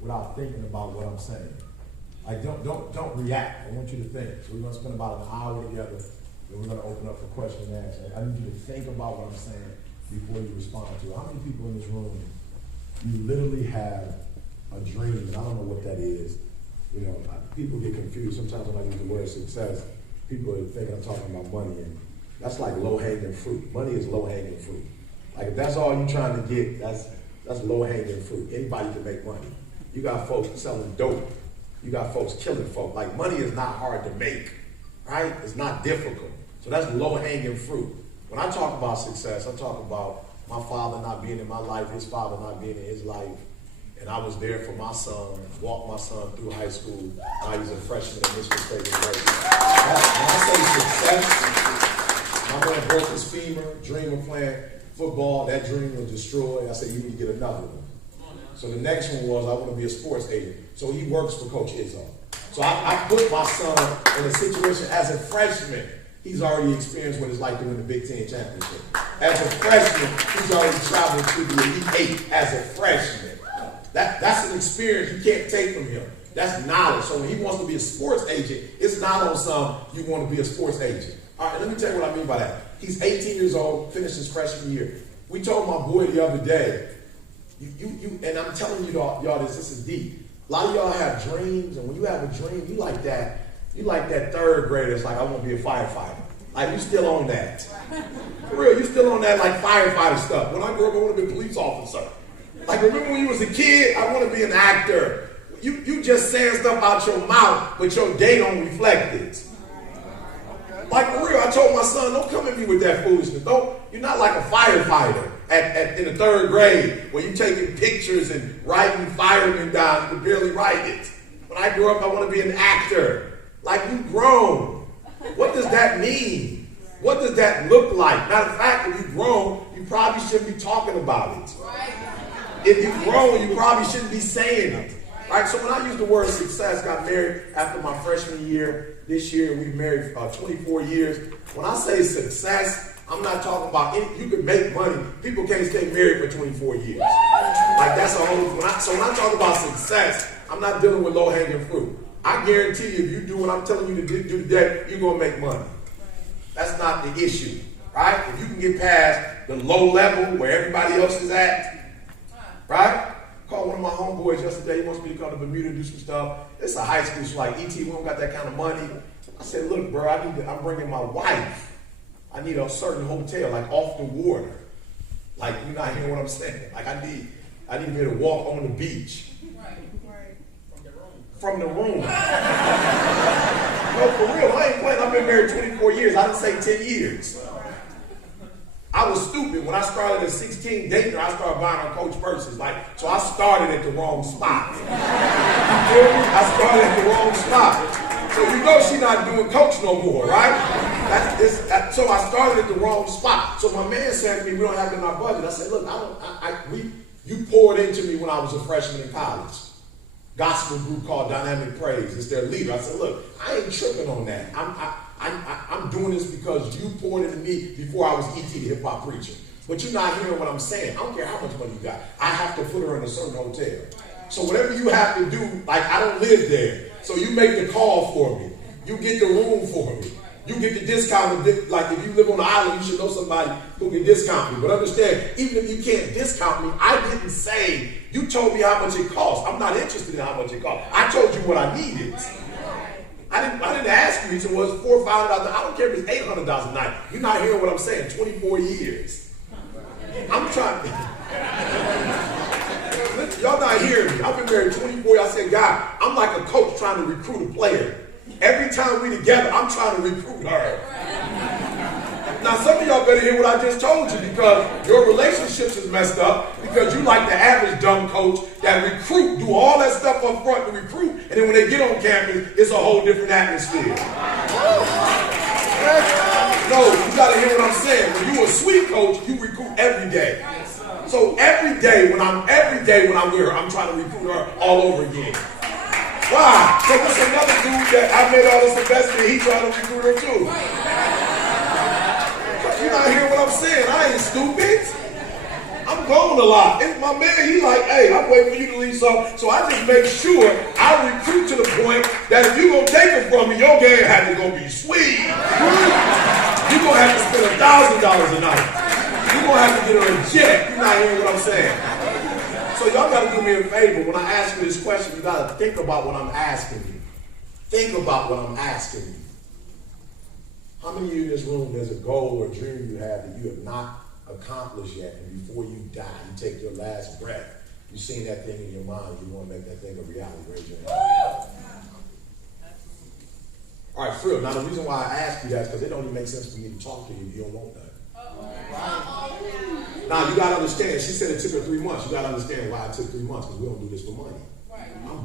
without thinking about what I'm saying. Like, don't react. I want you to think. So we're gonna spend about an hour together, and we're gonna open up for question and answer. I need you to think about what I'm saying before you respond to it. How many people in this room, you literally have a dream, and I don't know what that is. You know, people get confused. Sometimes when I use the word success, people are thinking I'm talking about money, and that's like low-hanging fruit. Money is low-hanging fruit. Like, if that's all you're trying to get, that's low-hanging fruit. Anybody can make money. You got folks selling dope. You got folks killing folk. Like, money is not hard to make, right? It's not difficult. So that's low-hanging fruit. When I talk about success, I talk about my father not being in my life, his father not being in his life, and I was there for my son, walked my son through high school. Now he's a freshman in Michigan State University. When I say success, my man broke his femur, dream of playing football. That dream was destroyed. I said, you need to get another one. So the next one was, I want to be a sports agent. So he works for Coach Izzo. So I put my son in a situation as a freshman. He's already experienced what it's like to win the Big Ten championship. As a freshman, he's already traveled to the Elite 8 as a freshman. That's an experience you can't take from him. That's knowledge. So when he wants to be a sports agent, it's not on some, you want to be a sports agent. All right, let me tell you what I mean by that. He's 18 years old, finished his freshman year. We told my boy the other day, and I'm telling you y'all this is deep. A lot of y'all have dreams, and when you have a dream, you like that third grader that's like, I want to be a firefighter. Like, you still on that. For real, you still on that like firefighter stuff. When I grew up, I want to be a police officer. Like, remember when you was a kid, I want to be an actor. You just saying stuff out your mouth, but your day don't reflect it. Like, for real, I told my son, don't come at me with that foolishness. You're not like a firefighter in the third grade where you taking pictures and writing firemen down. You can barely write it. When I grew up, I want to be an actor. Like, you grown. What does that mean? What does that look like? Matter of fact, if you've grown, you probably shouldn't be talking about it. If you've grown, you probably shouldn't be saying it. Right? So when I use the word success, got married after my freshman year. This year, we've married 24 years. When I say success, I'm not talking about you can make money. People can't stay married for 24 years. Like, that's a whole. So when I talk about success, I'm not dealing with low-hanging fruit. I guarantee you, if you do what I'm telling you to do today, you're going to make money. That's not the issue, right? If you can get past the low level where everybody else is at, right? Called one of my homeboys yesterday. He wants me to come to Bermuda and do some stuff. It's a high school, so like ET1 got that kind of money. I said, look, bro, I'm bringing my wife. I need a certain hotel, like off the water. Like, you're not hearing what I'm saying. Like, I need to be able to walk on the beach. From the room. No, for real, I ain't playing. I've been married 24 years. I didn't say 10 years. I was stupid. When I started at 16 dating her, I started buying her Coach purses. So I started at the wrong spot. I started at the wrong spot. So you know she's not doing Coach no more, right? So I started at the wrong spot. So my man said to me, we don't have it in our budget. I said, look, you poured into me when I was a freshman in college. Gospel group called Dynamic Praise. It's their leader. I said, look, I ain't tripping on that. I'm doing this because you poured into me before I was ET, the hip hop preacher. But you're not hearing what I'm saying. I don't care how much money you got. I have to put her in a certain hotel. So whatever you have to do, like, I don't live there. So you make the call for me. You get the room for me. You get the discount. Like, if you live on the island, you should know somebody who can discount me. But understand, even if you can't discount me, I didn't say, you told me how much it costs. I'm not interested in how much it costs. I told you what I needed. I didn't ask you. It was $400 or $500. I don't care if it's $800 a night. You're not hearing what I'm saying. 24 years. I'm trying to. Y'all not hearing me. I've been married 24 years. I said, God, I'm like a coach trying to recruit a player. Every time we together, I'm trying to recruit her. Now, some of y'all better hear what I just told you, because your relationships is messed up because you like the average dumb coach that do all that stuff up front to recruit, and then when they get on campus, it's a whole different atmosphere. No, you got to hear what I'm saying. When you a sweet coach, you recruit every day. So every day when I'm with her, I'm trying to recruit her all over again. Why? So there's another dude that I made all this investment, he trying to recruit her too. You're not hearing what I'm saying. I ain't stupid. I'm gone a lot. And my man, he like, hey, I'm waiting for you to leave something. So I just make sure I recruit to the point that if you're going to take it from me, your game hat is going to be sweet. You're going to have to spend $1,000 a night. You're going to have to get on a jet. You're not hearing what I'm saying. So y'all got to do me a favor. When I ask you this question, you got to think about what I'm asking you. Think about what I'm asking you. How many of you in this room, there's a goal or dream you have that you have not accomplished yet, and before you die, you take your last breath, you seen that thing in your mind, you want to make that thing a reality? Raise your hand. All right, Phil, now the reason why I ask you that is because it don't even make sense for me to talk to you if you don't want that. Now, you got to understand, she said it took her 3 months. You got to understand why it took 3 months, because we don't do this for money.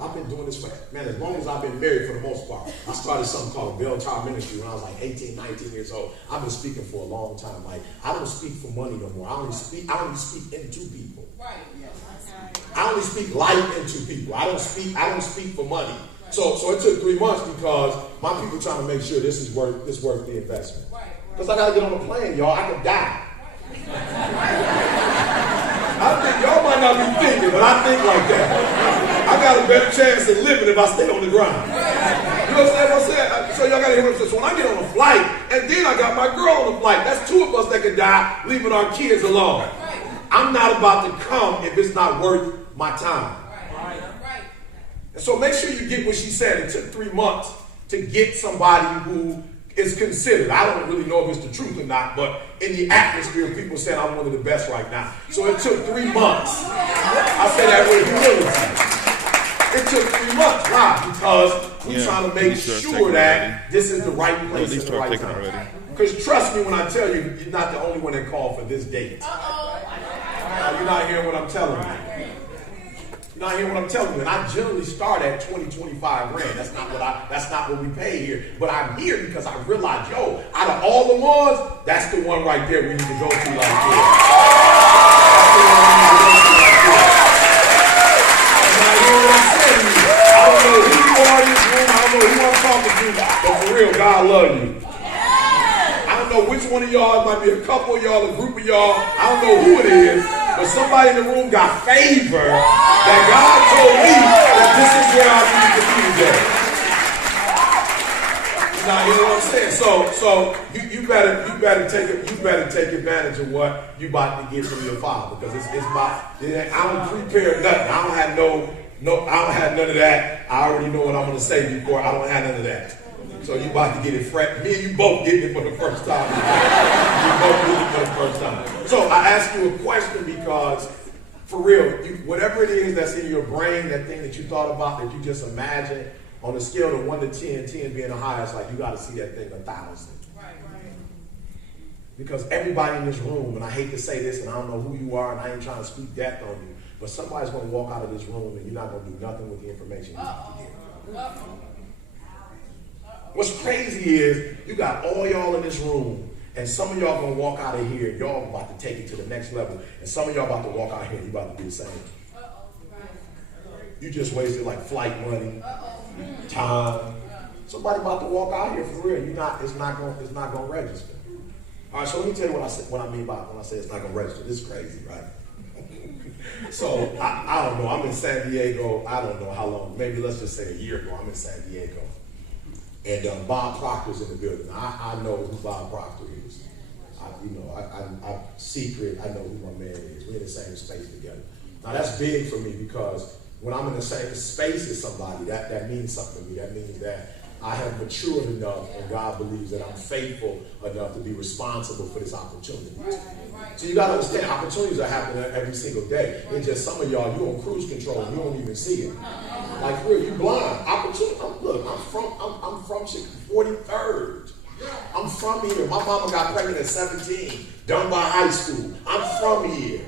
I've been doing this for, man, as long as I've been married for the most part. I started something called Bell Tower Ministry when I was like 18, 19 years old. I've been speaking for a long time. Like, I don't speak for money no more. I only speak into people. I only speak life into people. I don't speak for money. So it took 3 months because my people trying to make sure this is worth the investment. Because I gotta get on a plane, y'all. I could die. I think y'all might not be thinking, but I think like that. I got a better chance of living if I stay on the ground. You understand what I'm saying? So y'all gotta hear what I'm saying. So when I get on a flight, and then I got my girl on the flight, that's 2 of us that could die, leaving our kids alone. I'm not about to come if it's not worth my time. And so make sure you get what she said. It took 3 months to get somebody who is considered. I don't really know if it's the truth or not, but in the atmosphere, people saying I'm one of the best right now. So it took 3 months. I say that with humility. It took 3 months. Why? Because we're trying to make sure that this is the right place at the right time. Because trust me when I tell you, you're not the only one that called for this date. You're not hearing what I'm telling you. You're not hearing what I'm telling you. And I generally start at 20, 25 grand. That's not what we pay here. But I'm here because I realize, yo, out of all the ones, that's the one right there we need to go to like this. That's the one we need to go to like this. You're not hearing what I'm saying to you. I don't know who you are in this room. I don't know who I'm talking to. But for real, God love you. I don't know which one of y'all, it might be a couple of y'all, a group of y'all. I don't know who it is. But somebody in the room got favor that God told me that this is where I need to be today. Now, you know what I'm saying? So you better take advantage of what you about to get from your father, because it's about, I don't prepare nothing. I don't have none of that. I already know what I'm going to say before. I don't have none of that. So you about to get it fresh. Me and you both getting it for the first time. You both getting it for the first time. So I ask you a question because, for real, whatever it is that's in your brain, that thing that you thought about, that you just imagined, on a scale of 1 to 10, 10 being the highest, like you got to see that thing 1,000. Right. Because everybody in this room, and I hate to say this, and I don't know who you are, and I ain't trying to speak death on you, but somebody's going to walk out of this room and you're not going to do nothing with the information you need to get. What's crazy is you got all y'all in this room, and some of y'all gonna walk out of here, and y'all about to take it to the next level, and some of y'all about to walk out here and you about to do the same. You just wasted like flight money, time. Somebody about to walk out here for real. It's not gonna register. All right, so let me tell you what I mean by when I say it's not gonna register. This is crazy, right? So I don't know. I'm in San Diego. I don't know how long. Maybe let's just say a year ago. I'm in San Diego. And Bob Proctor's in the building. I know who Bob Proctor is. I'm secret. I know who my man is. We're in the same space together. Now that's big for me because when I'm in the same space as somebody, that means something to me. That means that I have matured enough, and God believes that I'm faithful enough to be responsible for this opportunity. So you got to understand, opportunities are happening every single day. It's just some of y'all, you on cruise control, you don't even see it. Like real, you blind. Opportunity. Look, I'm from 43rd. I'm from here. My mama got pregnant at 17, done by high school. I'm from here.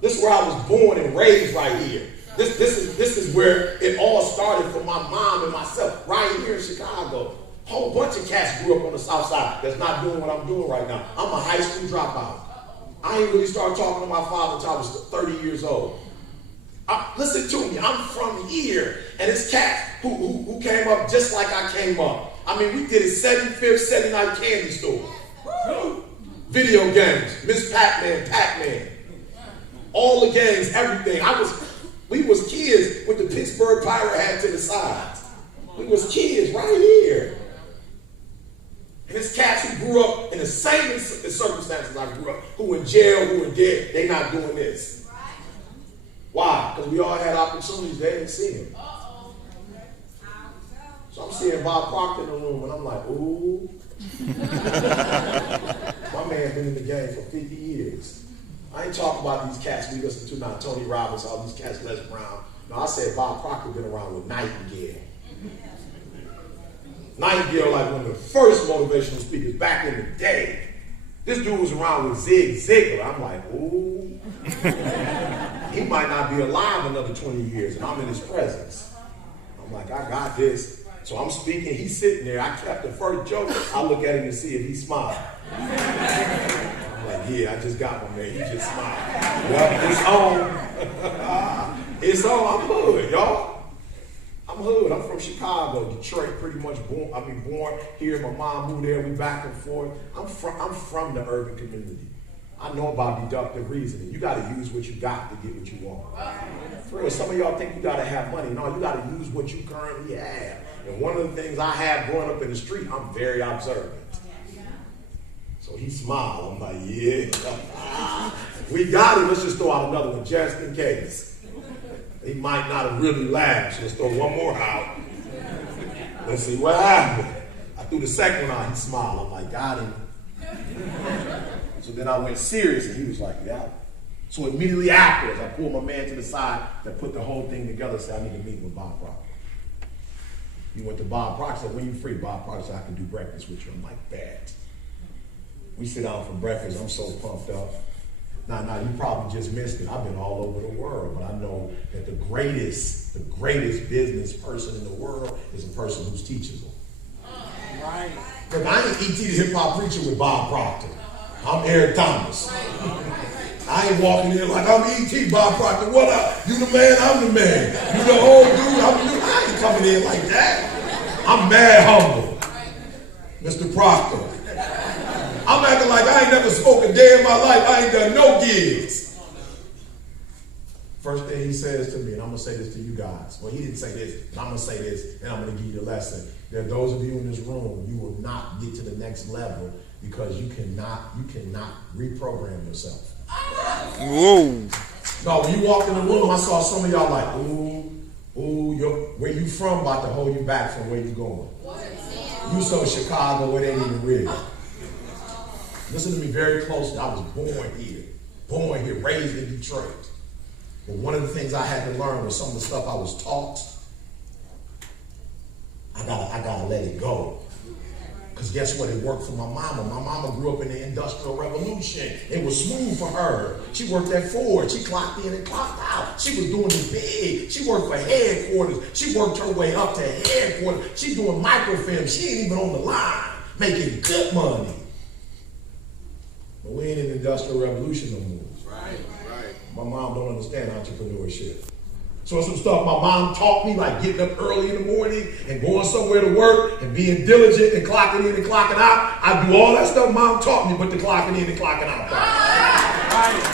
This is where I was born and raised right here. This is where it all started for my mom and myself, right here in Chicago. A whole bunch of cats grew up on the south side that's not doing what I'm doing right now. I'm a high school dropout. I ain't really started talking to my father until I was 30 years old. Listen to me, I'm from here, and it's cats who came up just like I came up. I mean, we did it 75th, 79th candy store. Video games, Miss Pac-Man, Pac-Man. All the games, everything. We was kids with the Pittsburgh Pirate hat to the sides. We was kids right here. And it's cats who grew up in the same circumstances I grew up, who in jail, who in dead, they not doing this. Why? Because we all had opportunities they didn't see them. So I'm seeing Bob Proctor in the room, and I'm like, ooh. My man been in the game for 50 years. I ain't talking about these cats we listen to now, Tony Robbins, all these cats, Les Brown. No, I said Bob Proctor been around with Nightingale. Nightingale, like one of the first motivational speakers back in the day. This dude was around with Zig Ziglar. I'm like, ooh. He might not be alive another 20 years, and I'm in his presence. I'm like, I got this. So I'm speaking, he's sitting there. I kept the first joke. I look at him to see if he smiled. I'm like, yeah, I just got one, man. He just smiled. Well, it's on. It's on. I'm hood, y'all. I'm hood. I'm from Chicago, Detroit, pretty much born here. My mom moved there. We back and forth. I'm from the urban community. I know about deductive reasoning. You got to use what you got to get what you want. For real, some of y'all think you got to have money. No, you got to use what you currently have. And one of the things I have growing up in the street, I'm very observant. So he smiled. I'm like, yeah. We got it. Let's just throw out another one just in case. He might not have really laughed. So let's throw one more out. Let's see what happened. I threw the second one out. He smiled. I'm like, got him. So then I went serious, and he was like, yeah. So immediately afterwards, I pulled my man to the side and put the whole thing together and said, I need to meet with Bob Proctor. He went to Bob Proctor, said, when you free? Bob Proctor said, I can do breakfast with you. I'm like, bet. We sit down for breakfast. I'm so pumped up. Now, you probably just missed it. I've been all over the world, but I know that the greatest business person in the world is a person who's teachable. Right. Because I ain't ET the hip hop preacher with Bob Proctor. I'm Eric Thomas. I ain't walking in like I'm ET, Bob Proctor. What up? You the man, I'm the man. You the old dude, I'm the dude. I ain't coming in like that. I'm mad humble. Mr. Proctor. I'm acting like I ain't never spoke a day in my life. I ain't done no gigs. First thing he says to me, and I'm going to say this to you guys. Well, he didn't say this, but I'm going to say this, and I'm going to give you a lesson. There are those of you in this room, you will not get to the next level because you cannot reprogram yourself. Whoa. No, when you walked in the room, I saw some of y'all like, where you from about to hold you back from where you going. You so Chicago, it ain't even real. Listen to me very closely. I was born here, raised in Detroit. But one of the things I had to learn was some of the stuff I was taught. I gotta let it go. Because guess what? It worked for my mama. My mama grew up in the Industrial Revolution. It was smooth for her. She worked at Ford. She clocked in and clocked out. She was doing it big. She worked for headquarters. She worked her way up to headquarters. She's doing microfilm. She ain't even on the line, making good money. But we ain't in the Industrial Revolution no more. Right. My mom don't understand entrepreneurship. So some stuff my mom taught me, like getting up early in the morning and going somewhere to work and being diligent and clocking in and clocking out. I do all that stuff mom taught me, but the clocking in and clocking out. Right.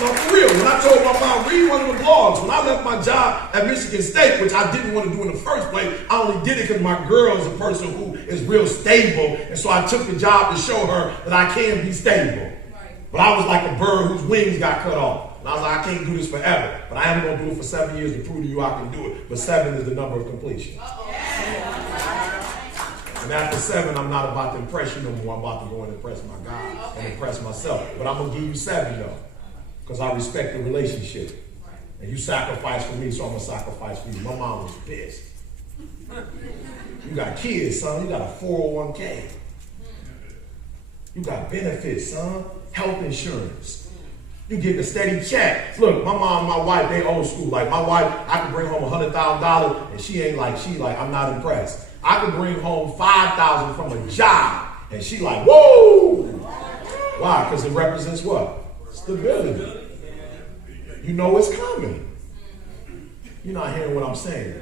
No, for real, when I told my mom, read one of the blogs, when I left my job at Michigan State, which I didn't want to do in the first place, I only did it because my girl is a person who is real stable, and so I took the job to show her that I can be stable. But I was like a bird whose wings got cut off. And I was like, I can't do this forever, but I am going to do it for 7 years to prove to you I can do it. But 7 is the number of completion. And after 7, I'm not about to impress you no more. I'm about to go and impress my God and impress myself. But I'm going to give you 7, though, because I respect the relationship. And you sacrificed for me, so I'm going to sacrifice for you. My mom was pissed. You got kids, son. You got a 401k. You got benefits, son. Health insurance. You get a steady check. Look, my mom and my wife, they old school. Like my wife, I can bring home $100,000 and she I'm not impressed. I can bring home $5,000 from a job and she like, whoa. Why? Because it represents what? Stability. You know it's coming. You're not hearing what I'm saying.